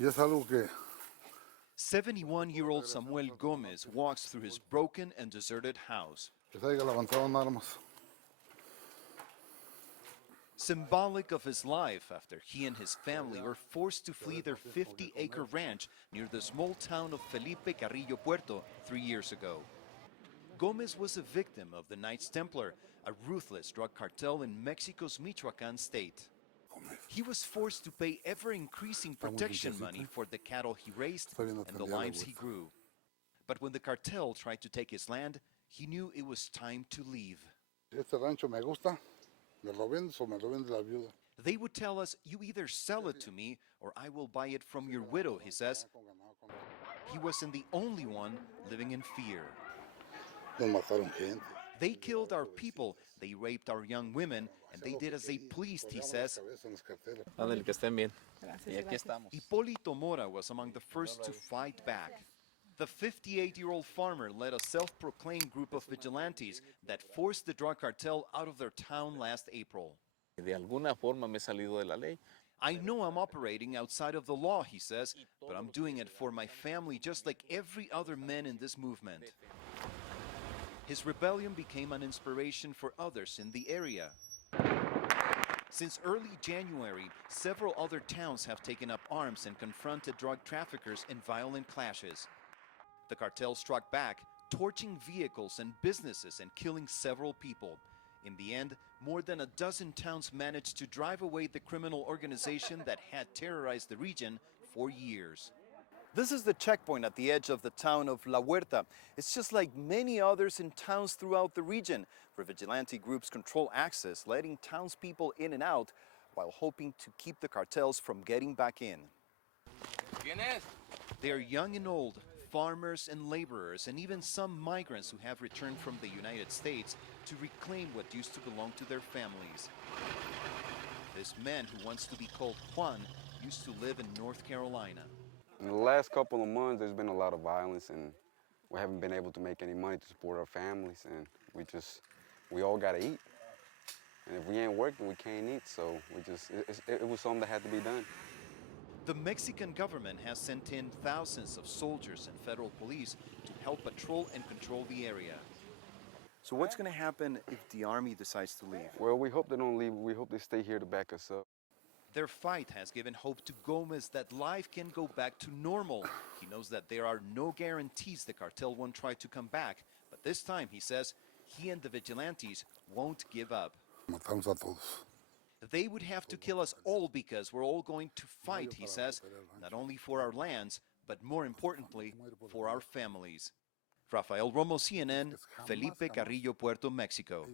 Y es algo que 71-year-old Samuel Gomez walks through his broken and deserted house. se haya levantado en armas. Symbolic of his life after he and his family were forced to flee their 50-acre ranch near the small town of Felipe Carrillo Puerto 3 years ago. Gomez was a victim of the Knights Templar, a ruthless drug cartel in Mexico's Michoacan state. He was forced to pay ever-increasing protection money for the cattle he raised and the lives he grew. But when the cartel tried to take his land, he knew it was time to leave. Este rancho me gusta, me lo vendes o me lo vende la viuda. They would tell us, you either sell it to me or I will buy it from your widow, he says. He wasn't the only one living in fear. Nos mataron gente. They killed our people, they raped our young women, and they did as they pleased, he says. Ándale, que estén bien. Y aquí estamos. Hipólito Mora was among the first to fight back. The 58-year-old farmer led a self-proclaimed group of vigilantes that forced the drug cartel out of their town last April. De alguna forma me he salido de la ley. I know I'm operating outside of the law, he says, but I'm doing it for my family just like every other man in this movement. His rebellion became an inspiration for others in the area. Since early January, several other towns have taken up arms and confronted drug traffickers in violent clashes. The cartel struck back, torching vehicles and businesses and killing several people. In the end, more than a dozen towns managed to drive away the criminal organization that had terrorized the region for years. This is the checkpoint at the edge of the town of La Huerta. It's just like many others in towns throughout the region, where vigilante groups control access, letting townspeople in and out, while hoping to keep the cartels from getting back in. They are young and old, farmers and laborers, and even some migrants who have returned from the United States to reclaim what used to belong to their families. This man who wants to be called Juan used to live in North Carolina. In the last couple of months, there's been a lot of violence, and we haven't been able to make any money to support our families, and we all gotta eat. And if we ain't working, we can't eat, so it was something that had to be done. The Mexican government has sent in thousands of soldiers and federal police to help patrol and control the area. So what's going to happen if the army decides to leave? Well, we hope they don't leave. We hope they stay here to back us up. Their fight has given hope to Gomez that life can go back to normal. He knows that there are no guarantees the cartel won't try to come back, but this time, he says, he and the vigilantes won't give up. Matamos a todos. They would have to kill us all because we're all going to fight, he says, not only for our lands, but more importantly, for our families. Rafael Romo, CNN, Felipe Carrillo, Puerto, Mexico.